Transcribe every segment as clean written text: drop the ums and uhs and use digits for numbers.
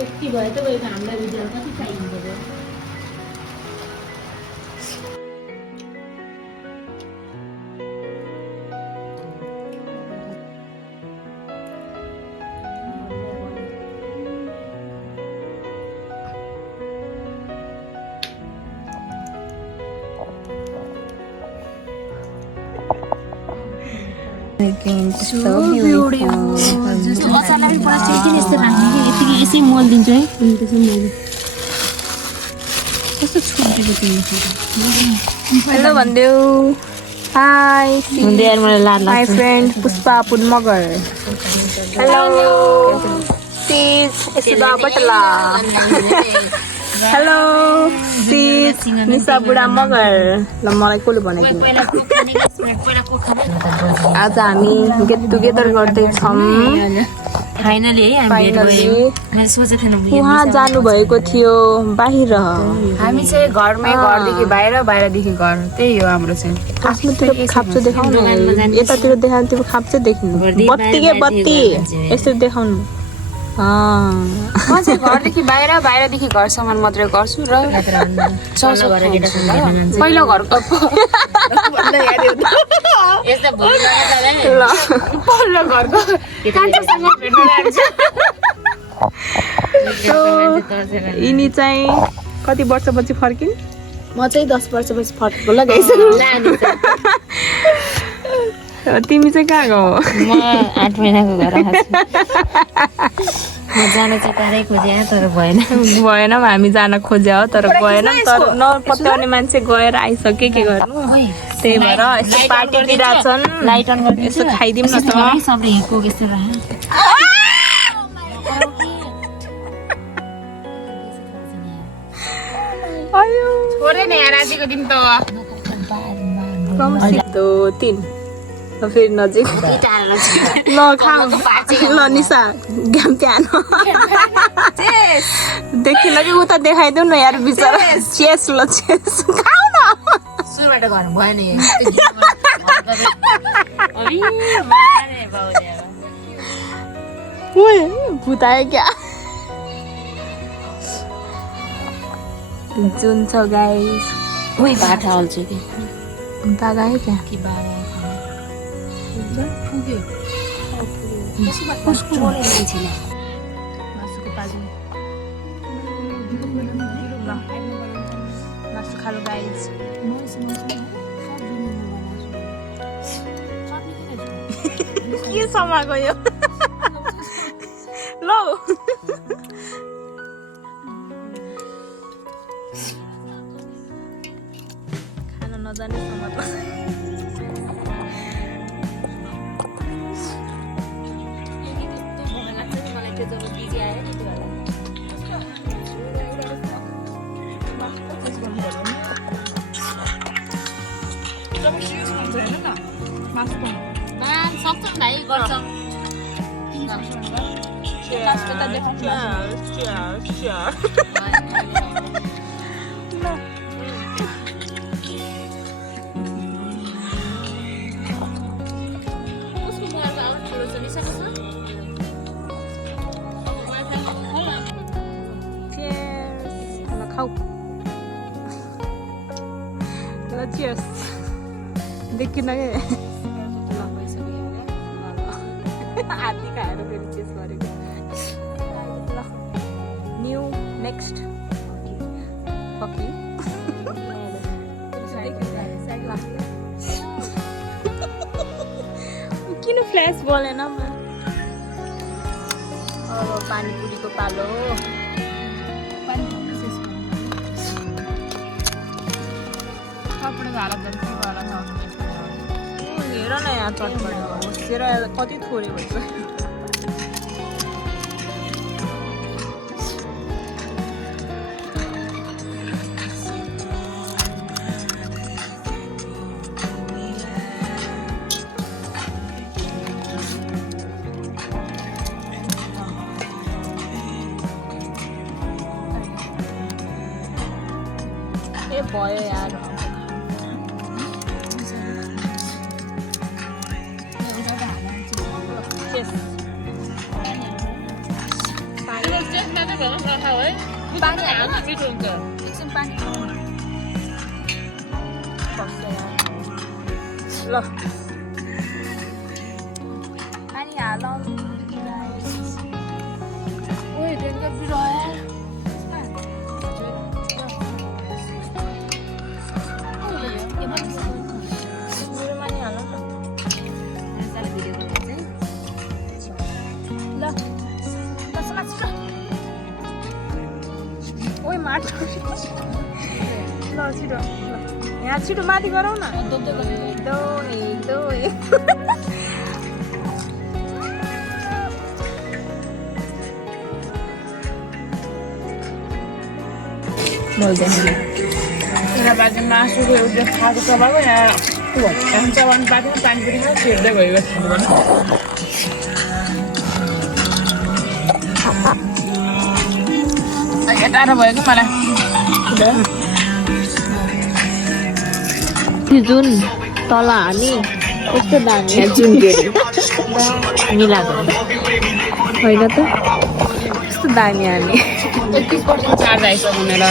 यति भयो त गएको हामीलाई रिजल्ट कति चाहिन्छ त So beautiful. अचानक प्लास्टिक किन यस्तो राख्ने कि यतिकै यसै मल दिन्छु है त्यसै मल कस्तो छुट्टीको तिमी हेलो भन्देऊ हाई हुँदै यार मलाई लाज माई लाग्छ फ्रेन्ड पुष्पा पुन मगर हेलो सिज यस्तो बटला हेलो सिज निसा बुढा मगर ल मलाई कसले भनेको आज हामी गेट टुगेदर गर्दैछौँ फाइनली है हामी भेट भयौँ मैले सोचेको थिएन उहाँ जानुभएको थियो बाहिर हामी चाहिँ घरमै घरदेखि बाहिर बाहिरदेखि घर त्यही हो हाम्रो चाहिँ आफ्नोतिर खाप्चो देखाउनु यतातिर देखाउनु त्यो खाप्चो देखिनु बत्तीकै बत्ती यसरी देखाउनु म चाहिँ घरदेखि बाहिर बाहिरदेखि घरसम्म मात्रै गर्छु र पहिलो घरको पहिलो घरको कान्छासँग भेट्न लाग्छ यिनी चाहिँ कति वर्षपछि फर्किन् म चाहिँ 10 वर्षपछि फर्केको लगाइसक्छु तिमी चाहिँ कहाँ गयो म 8 महिनाको घर म जान चाहिँ पारै खोजेँ तर भएन भएन हामी जान खोज्या हो तर गएन तर नपत्याउने मान्छे गएर आइसके के गर्नु त्यही भएर यस्तो पार्टी दिइरहेछन् लाइट अन गर्दै यसो खाइदिउँ न त सबले हिँडको यस्तो छोरे नि यार आजको दिन त तो 3 फेरि नजिक ल खाऊ ल निसा घाम प्यान देखिन कि उता देखाइदेऊ न यार बिचरा चेस ल चेस खाऊ न सुरुबाट गर्नु भयो नि ओए भुतायो क्या जुन छ गाइस ओइ बाठा हाल्छु कि बागा है क्या कि बाबा मासु खानु गाइस के समा गयो लौ खान नजाने सक्छौँ भाइ गर्छौँ खाऊ ल चियर्स देखिन के आधी खाएर फेरि चेस गरेको ल न्यू नेक्स्ट ओके किन फ्ल्यास बोलेन अब पानीपुरीको पालो हेर न यहाँ चटपट होसेर कति थोरै भन्छ ए भयो यार पानी हाल्नु मिठो हुन्छ एकछिन पानी ल पानी हाल ओए डेन्जर बिराए ओइ माटो ल छिटो यहाँ छिटो माथि गरौ न तेरा बाजे मासुको एउटा खाएको चबाको यहाँ चबाउनु पाएको पानी पनि खायो छिर्दै गयो टाढो भयो कि मलाई जुन तल हानी कस्तो दामी जुन मिलाएको होइन त कस्तो दामी हाल्ने 31% चार्ज आइसक्यो ल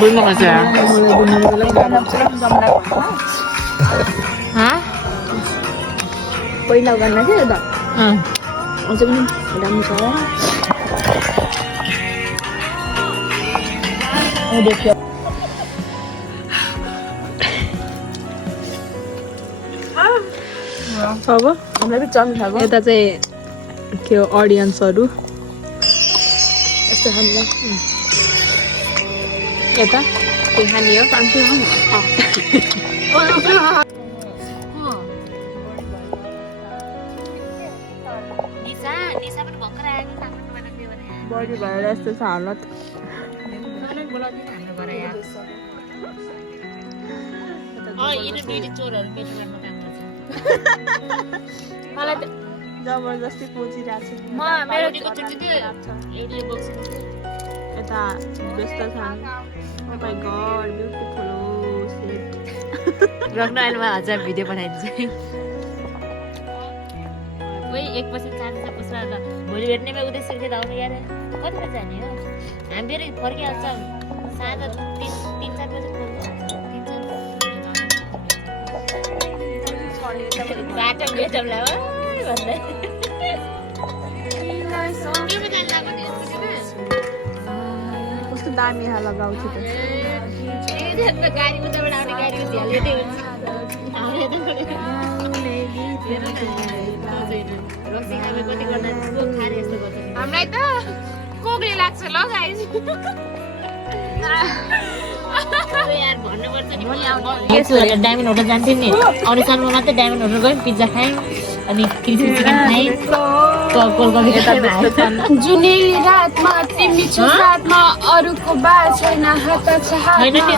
भुल्नु पर्छ पहिला गर्न थियो त अझ पनि राम्रो छ अब यता चाहिँ के हो अडियन्सहरू यस्तो खान्छ यता के खाने हो बढी भएर यस्तो छ हालत जबरजस्ती पोचिरहेको छु यता व्यस्त छ रग्न अहिले 1000 भिडियो पठाइदिन्छु कोही 1% चार्ज छ पुस्रा ल भोलि भेट्नेमा उद्देश्य चाहिँ आउनु यार कति बजे जाने हो हामी फेरि फर्किहाल्छ साँझ 3-4 बजे बाटो भेटौँला भन्दै कस्तो दामी यहाँ लगाउँछु त गाडी उताबाट आउने गाडी झ्यालेटै हुन्छ कति गर्दा खाने यस्तो गर्छ हामीलाई त कोकले लाग्छ ल गाइस यार भन्नुपर्छ नि डायमन्ड होटल जान्थ्यौँ नि अरू सालमा मात्रै डायमन्ड होटल गयौँ पिज्जा खायौँ अनि क्रिस्पी चिकन खायौँ जुनै रातमा तिमी छु साथमा अरूको बात छैन हात छ होइन नि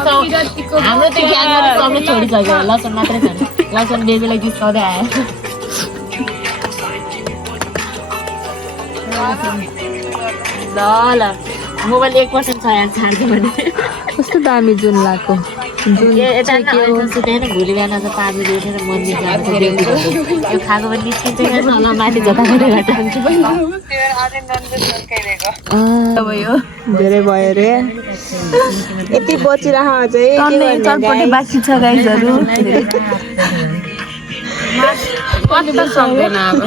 हाम्रो त्यो ज्ञानहरू सबले छोडिसक्यो लसन मात्रै छ लसन बेबीलाई गीत सधैँ आयो ल मोबाइल 1% छ यहाँ छाड्दियो भने कस्तो दामी जुन लाग्यो यता सुतेन भोलि बिहान चाहिँ 5 बजी उठेर मन्दिर जान्छ यो खाएको पनि निस्किन्छ होला माथि जताबाट धेरै भयो रे यति बचिरह चाहिँ चटपटी बाँकी छ गाइजहरू कति त सक्दैन अब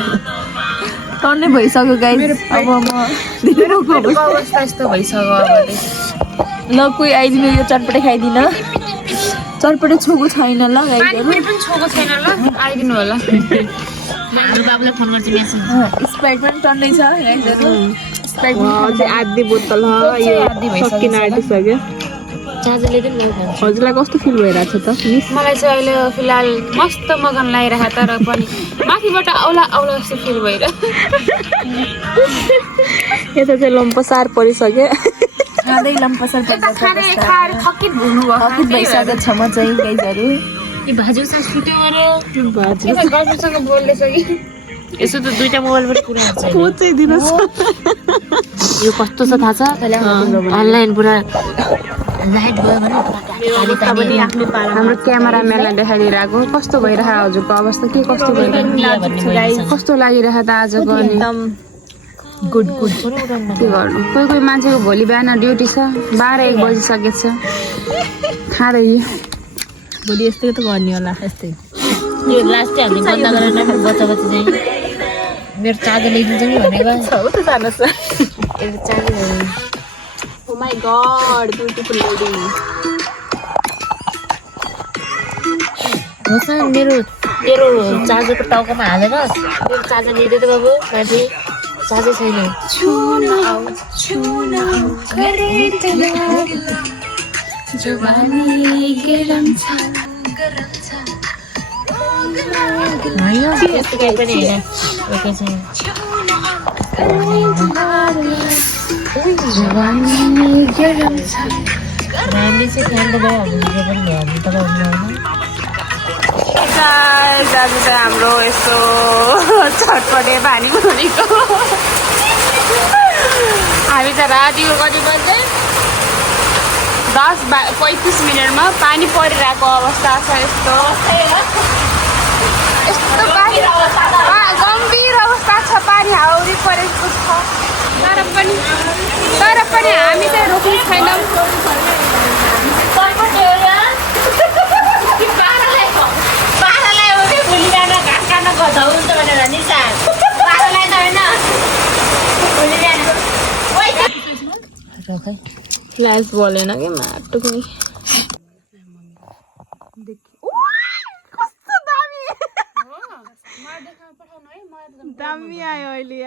टन्नै भइसक्यो गाइज अब म अवस्था यस्तो भइसक्यो अब ल कोही आइदिनु यो चटपटे खाइदिन चटपटे छोको छैन ल गाइजहरू पनि छोको छैन ल आइदिनु होला हाम्रो बाबुलाई फोन गर्छु मेसेज स्प्राइट पनि टन्नै छ गाइजहरू स्प्राइट आधी बोतल यो सकिन आँटिसक्यो चार्जरले चाहिँ म खान्छु हजुरलाई कस्तो फिल भइरहेको छ त मलाई चाहिँ अहिले फिलहाल मस्त मगन लागिरहेको तर पनि माथिबाट औला औला जस्तो फिल भइरहेको यता चाहिँ लम्पसार परिसक्यो खाँदै लम्पसार खाएर थकित भइसकेको छ म चाहिँ गाइजहरू यो भाजु सास फुट्यो अरे भाजी गर्लफ्रेन्डसँग बोल्दैछ कि यसो त दुईटा मोबाइलबाट पुरा हुन्छ चाहिँ दिनुहोस् यो कस्तो छ थाहा छ अनलाइन पुरा लाइट गयो भने अवस्था पनि आफ्नै पारा हाम्रो क्यामेराम्यानलाई देखाइदिइरहेको कस्तो भइरहेको हजुरको अवस्था के कस्तो भइरहेको कस्तो लागिरहेको त आजको अनि एकदम गुड के गर्नु कोही कोही मान्छेको भोलि बिहान ड्युटी छ 12-1 बजिसकेको छ खाँदै भोलि यस्तै त गर्ने होला यस्तै यो लास्ट चाहिँ हामीले बन्द गरेर बच्चा चाहिँ मेरो चार्जर ल्याइदिन्छ नि भनेको हो त जानुहोस् एउटा charger oh my god beautiful lady होस् न मेरो चार्जरको टाउकोमा हालेर मेरो चार्जर लिँदै त बाबु माथि चार्जर छैन यस्तो केही पनि होइन ओके छैन हामीले चाहिँ फ्यान त भइहाल्नु पनि भ्याउनु त आज चाहिँ हाम्रो यस्तो छटपटे पानी भनेको हामी त रातिको कति बजे 10-35 मिनटमा पानी परिरहेको अवस्था छ यस्तो गम्भीर अवस्था छ पानी हाउरी परेको छ तर पनि हामी चाहिँ रोक्नु छैनौँ फ्ल्यास बोलेन कि माटो पनि दामी आयो अहिले